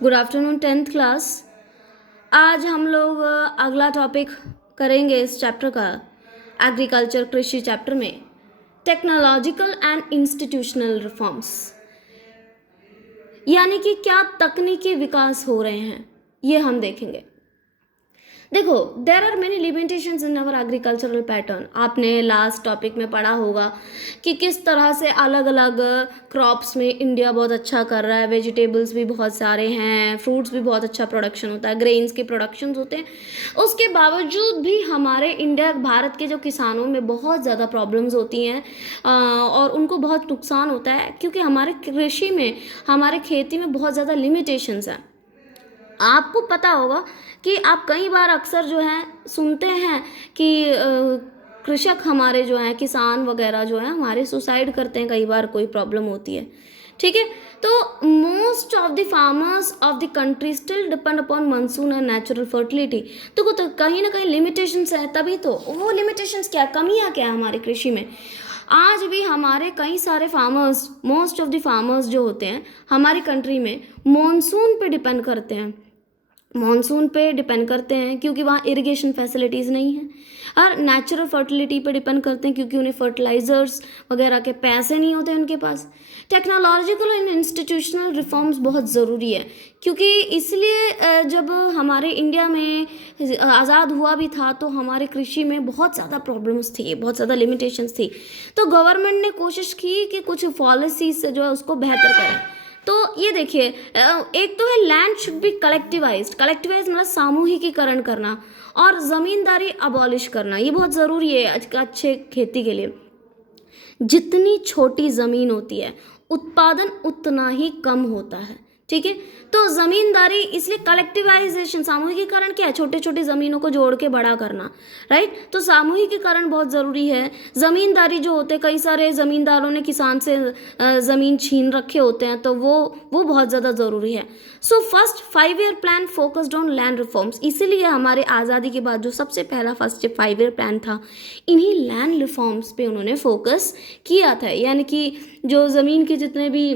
Good afternoon 10th class. आज हम लोग अगला टॉपिक करेंगे इस चैप्टर का, एग्रीकल्चर कृषि चैप्टर में टेक्नोलॉजिकल एंड इंस्टीट्यूशनल रिफॉर्म्स, यानी कि क्या तकनीकी विकास हो रहे हैं ये हम देखेंगे। देखो, there are many limitations in our agricultural pattern. आपने लास्ट टॉपिक में पढ़ा होगा कि किस तरह से अलग अलग क्रॉप्स में इंडिया बहुत अच्छा कर रहा है, वेजिटेबल्स भी बहुत सारे हैं, फ्रूट्स भी बहुत अच्छा प्रोडक्शन होता है, ग्रेन्स के प्रोडक्शंस होते हैं। उसके बावजूद भी हमारे इंडिया भारत के जो किसानों में बहुत ज़्यादा प्रॉब्लम्स होती हैं और उनको बहुत नुकसान होता है, क्योंकि हमारे कृषि में, हमारे खेती में बहुत ज़्यादा लिमिटेशंस हैं। आपको पता होगा कि आप कई बार अक्सर जो है सुनते हैं कि कृषक हमारे जो हैं, किसान वगैरह जो हैं हमारे सुसाइड करते हैं, कई बार कोई प्रॉब्लम होती है। ठीक है, तो most of the farmers of the country still depend upon monsoon and natural fertility. तो कहीं ना कहीं लिमिटेशंस है, तभी तो वो लिमिटेशंस क्या, कमियां क्या है हमारी कृषि में। आज भी हमारे कई सारे farmers, most of the farmers जो होते हैं हमारी कंट्री में मॉनसून पे डिपेंड करते हैं, क्योंकि वहाँ इरिगेशन फैसिलिटीज़ नहीं है, और नेचुरल फर्टिलिटी पे डिपेंड करते हैं क्योंकि उन्हें फर्टिलाइजर्स वगैरह के पैसे नहीं होते उनके पास। टेक्नोलॉजिकल एंड इंस्टीट्यूशनल रिफॉर्म्स बहुत ज़रूरी है, क्योंकि इसलिए जब हमारे इंडिया में आज़ाद हुआ भी था तो हमारे कृषि में बहुत ज़्यादा प्रॉब्लम्स थी, बहुत ज़्यादा लिमिटेशंस थी। तो गवर्नमेंट ने कोशिश की कि कुछ पॉलिसीज से जो है उसको बेहतर करें। तो ये देखिए, एक तो है लैंड शुड बी कलेक्टिवाइज्ड मतलब सामूहिकीकरण करना, और ज़मींदारी अबॉलिश करना, ये बहुत ज़रूरी है अच्छे खेती के लिए। जितनी छोटी ज़मीन होती है उत्पादन उतना ही कम होता है। ठीक है, तो ज़मींदारी, इसलिए कलेक्टिवाइजेशन, सामूहिकीकरण क्या है, छोटे छोटे ज़मीनों को जोड़ के बड़ा करना, राइट। तो सामूहिकीकरण बहुत ज़रूरी है। ज़मींदारी जो होते हैं, कई सारे ज़मींदारों ने किसान से ज़मीन छीन रखे होते हैं, तो वो बहुत ज़्यादा ज़रूरी है। So first 5 year plan focused on land reforms, इसीलिए हमारे आज़ादी के बाद जो सबसे पहला फर्स्ट 5 ईयर प्लान था, इन्हीं लैंड रिफॉर्म्स पे उन्होंने फोकस किया था, यानी कि जो ज़मीन के जितने भी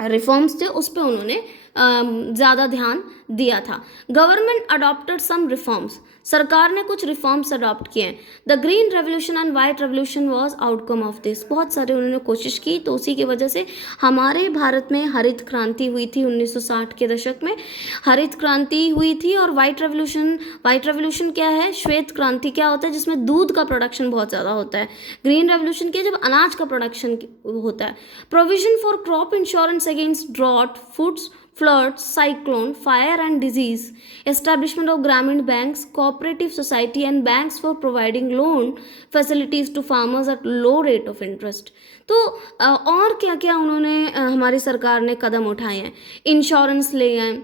रिफॉर्म्स थे उस पर उन्होंने ज़्यादा ध्यान दिया था। गवर्नमेंट अडॉप्टेड सम रिफॉर्म्स, सरकार ने कुछ रिफॉर्म्स अडॉप्ट किए हैं। The green revolution and white revolution was outcome of this, बहुत सारे उन्होंने कोशिश की, तो उसी की वजह से हमारे भारत में हरित क्रांति हुई थी। 1960 के दशक में हरित क्रांति हुई थी। और वाइट रेवोल्यूशन क्या है, श्वेत क्रांति क्या होता है, जिसमें दूध का प्रोडक्शन बहुत ज़्यादा होता है। ग्रीन रेवोल्यूशन क्या, जब अनाज का प्रोडक्शन होता है। Provision for crop insurance against drought, floods, floods, cyclone, fire and disease, establishment of Grameen banks, cooperative society and banks for providing loan facilities to farmers at low rate of interest। तो और क्या क्या उन्होंने हमारी सरकार ने कदम उठाए हैं। इंश्योरेंस ले आए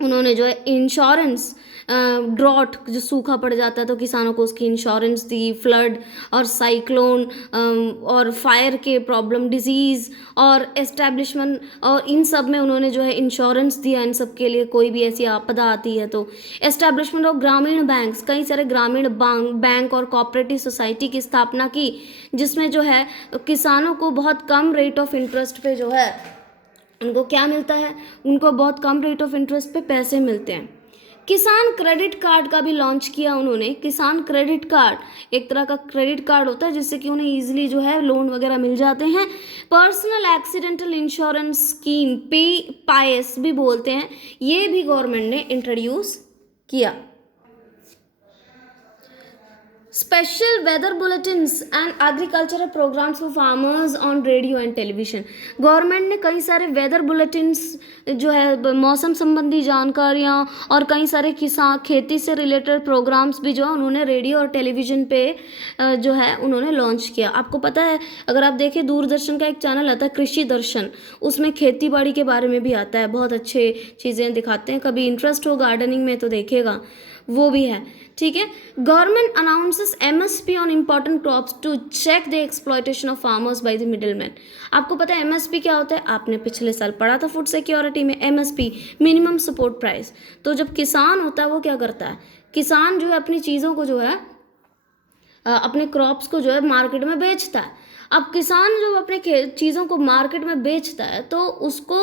उन्होंने, जो है इंश्योरेंस, ड्रॉट जो सूखा पड़ जाता है तो किसानों को उसकी इंश्योरेंस दी, फ्लड और साइक्लोन और फायर के प्रॉब्लम, डिजीज़ और एस्टैब्लिशमेंट, और इन सब में उन्होंने जो है इंश्योरेंस दिया इन सब के लिए, कोई भी ऐसी आपदा आती है तो। एस्टैब्लिशमेंट ऑफ ग्रामीण बैंक्स, कई सारे ग्रामीण बैंक और कोऑपरेटिव सोसाइटी की स्थापना की, जिसमें जो है किसानों को बहुत कम रेट ऑफ इंटरेस्ट पे जो है उनको क्या मिलता है, उनको बहुत कम रेट ऑफ इंटरेस्ट पे पैसे मिलते हैं। किसान क्रेडिट कार्ड का भी लॉन्च किया उन्होंने। किसान क्रेडिट कार्ड एक तरह का क्रेडिट कार्ड होता है जिससे कि उन्हें ईजिली जो है लोन वगैरह मिल जाते हैं। Personal accidental insurance scheme, PAYS भी बोलते हैं, ये भी गवर्नमेंट ने इंट्रोड्यूस किया। Special weather bulletins and agricultural programmes for farmers on radio and television, government ने कई सारे वेदर बुलेटिन्स जो है मौसम संबंधी जानकारियाँ और कई सारे किसान खेती से रिलेटेड प्रोग्राम्स भी जो है उन्होंने रेडियो और टेलीविज़न पे जो है उन्होंने लॉन्च किया। आपको पता है, अगर आप देखें दूरदर्शन का एक चैनल आता है कृषि दर्शन, उसमें खेती बाड़ी के बारे में भी आता है, बहुत अच्छे चीज़ें दिखाते हैं। कभी इंटरेस्ट हो गार्डनिंग में तो देखेगा, वो भी है। ठीक है, government announces MSP on important crops to check the exploitation of farmers by the middleman. आपको पता है MSP क्या होता है, आपने पिछले साल पढ़ा था फूड सिक्योरिटी में। MSP minimum support price. तो जब किसान होता है वो क्या करता है, किसान जो है अपनी चीज़ों को जो है अपने क्रॉप्स को जो है मार्केट में बेचता है। अब किसान जब अपने चीज़ों को मार्केट में बेचता है तो उसको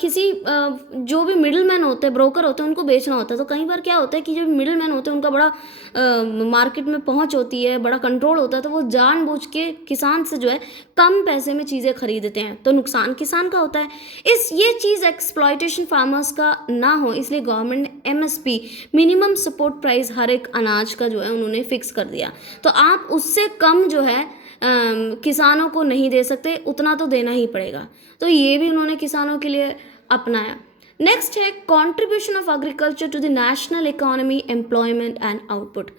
किसी जो भी मिडिल मैन होते हैं, ब्रोकर होते हैं, उनको बेचना होता है। तो कई बार क्या होता है कि जो मिडिल मैन होते हैं उनका बड़ा मार्केट में पहुंच होती है, बड़ा कंट्रोल होता है, तो वो जानबूझ के किसान से जो है कम पैसे में चीज़ें खरीदते हैं, तो नुकसान किसान का होता है। ये चीज़ एक्सप्लॉयटेशन फार्मर्स का ना हो, इसलिए गवर्नमेंट ने MSP मिनिमम सपोर्ट प्राइस हर एक अनाज का जो है उन्होंने फिक्स कर दिया। तो आप उससे कम जो है किसानों को नहीं दे सकते, उतना तो देना ही पड़ेगा। तो ये भी उन्होंने किसानों के लिए अपनाया। नेक्स्ट है contribution of agriculture to the national economy, employment and output.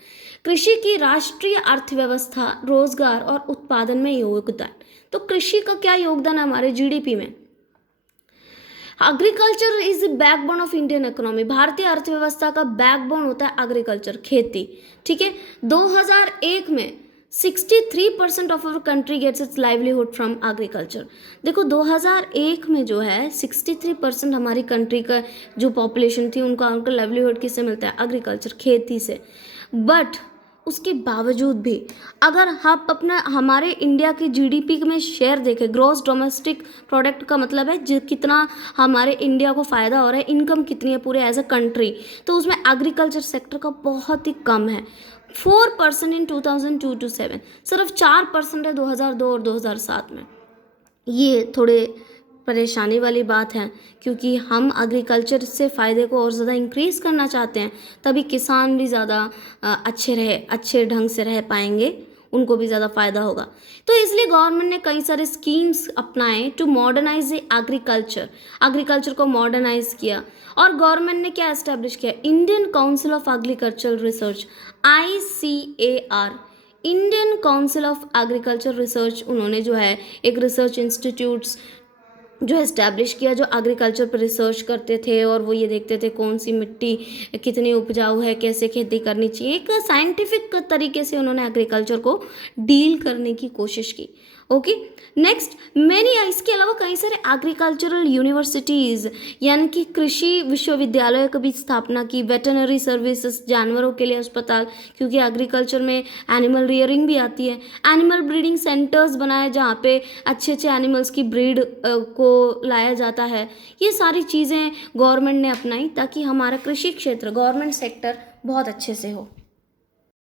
कृषि की राष्ट्रीय अर्थव्यवस्था, रोजगार और उत्पादन में योगदान। तो कृषि का क्या योगदान है हमारे GDP में? Agriculture is the backbone of Indian economy. भारतीय अर्थव्यवस्था का बैकबोन होता है एग्रीकल्चर, खेती। ठीक है, 2001 में 63% of our country gets its livelihood from agriculture. देखो 2001 में जो है 63% हमारी कंट्री का जो पॉपुलेशन थी उनका लाइवलीहुड किससे मिलता है? एग्रीकल्चर, खेती से। बट उसके बावजूद भी अगर हम अपना हमारे इंडिया की GDP में शेयर देखें, ग्रॉस डोमेस्टिक प्रोडक्ट का मतलब है जो कितना हमारे इंडिया को फ़ायदा हो रहा है, इनकम कितनी है पूरे एज अ कंट्री, तो उसमें एग्रीकल्चर सेक्टर का बहुत ही कम है। 4% इन 2002 to 7, सिर्फ 4% है 2002 और 2007 में। ये थोड़े परेशानी वाली बात है, क्योंकि हम एग्रीकल्चर से फ़ायदे को और ज़्यादा इंक्रीज़ करना चाहते हैं, तभी किसान भी ज़्यादा अच्छे ढंग से रह पाएंगे, उनको भी ज़्यादा फ़ायदा होगा। तो इसलिए गवर्नमेंट ने कई सारे स्कीम्स अपनाए टू मॉडर्नाइज एग्रीकल्चर को मॉडर्नाइज किया। और गवर्नमेंट ने क्या एस्टेब्लिश किया? Indian council of agricultural research, ICAR, Indian council of agriculture research. उन्होंने जो है एक रिसर्च इंस्टीट्यूट्स जो एस्टैब्लिश किया जो एग्रीकल्चर पर रिसर्च करते थे, और वो ये देखते थे कौन सी मिट्टी कितनी उपजाऊ है, कैसे खेती करनी चाहिए। एक साइंटिफिक तरीके से उन्होंने एग्रीकल्चर को डील करने की कोशिश की। ओके, नेक्स्ट इसके अलावा कई सारे एग्रीकल्चरल यूनिवर्सिटीज़ यानी कि कृषि विश्वविद्यालयों की भी स्थापना की। वेटरनरी सर्विसेज, जानवरों के लिए अस्पताल, क्योंकि एग्रीकल्चर में एनिमल रियरिंग भी आती है। एनिमल ब्रीडिंग सेंटर्स बनाए जहाँ पे अच्छे अच्छे एनिमल्स की ब्रीड को लाया जाता है। ये सारी चीज़ें गवर्नमेंट ने अपनाई ताकि हमारा कृषि क्षेत्र, गवर्नमेंट सेक्टर बहुत अच्छे से हो।